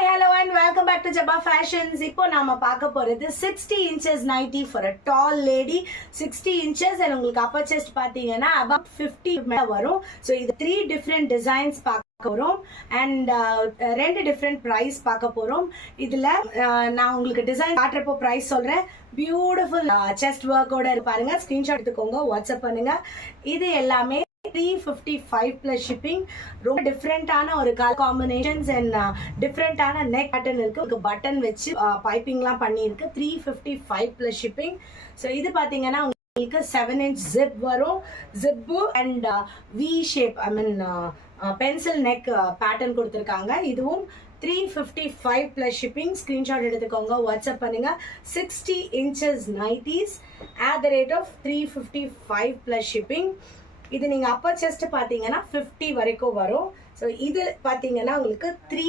Hi, hello and welcome back to Jabba Fashions. இப்போ நாம பார்க்க போறது 60 inches nighty for a tall lady. 60 inches and உங்களுக்கு upper chest பாத்தீங்கன்னா about 50 மேல வரும். So இது 3 different designs பார்க்க போறோம் and ரெண்டு different price பார்க்க போறோம். இதுல நான் உங்களுக்கு டிசைன் காட்டுறப்போ price சொல்றேன். Beautiful chest work ஓட பாருங்க. ஸ்கிரீன்ஷாட் எடுத்துக்கோங்க, வாட்ஸ்அப் பண்ணுங்க. இது எல்லாமே 355 plus shipping. ரொம்ப டிஃப்ரெண்டான ஒரு கலர் காம்பினேஷன்ஸ் அண்ட் டிஃப்ரெண்டான நெக் பேட்டர்ன் இருக்கு. ஒரு பட்டன் வச்சு பைப்பிங்லாம் பண்ணியிருக்கு. 355 plus shipping. ஸோ இது பார்த்தீங்கன்னா உங்களுக்கு 7 inch zip வரும். Zip and we shape I mean pencil neck pattern கொடுத்துருக்காங்க. இதுவும் 355 plus shipping. ஸ்கிரீன்ஷாட் எடுத்துக்கோங்க, வாட்ஸ்அப் பண்ணுங்க. 60 inches nighties at the rate of 355 plus shipping. இது நீங்க அப்பர் செஸ்ட் பாத்தீங்கன்னா 50 வரைக்கும் வரும். ஸோ இது பாத்தீங்கன்னா உங்களுக்கு 3